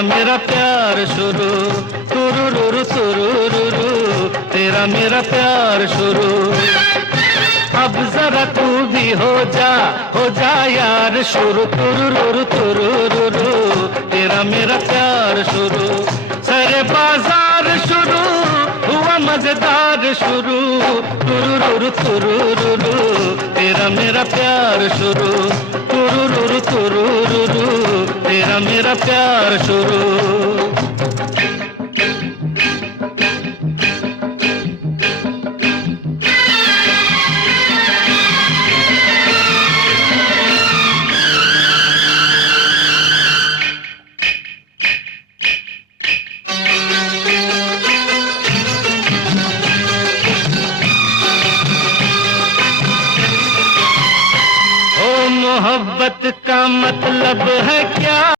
तेरा मेरा प्यार शुरू, तुरुरुरु तुरुरुरु, तेरा मेरा प्यार शुरू। अब जरा तू भी हो जा यार शुरू, तुरुरुरु तुरुरुरु, तेरा मेरा प्यार शुरू। सारे बाजार शुरू हुआ मजेदार शुरू, तुरुरुरु तुरुरुरु, तेरा मेरा प्यार शुरू, तुरुरुरु तुरुरुरु, तेरा मेरा प्यार शुरू। मोहब्बत का मतलब है क्या?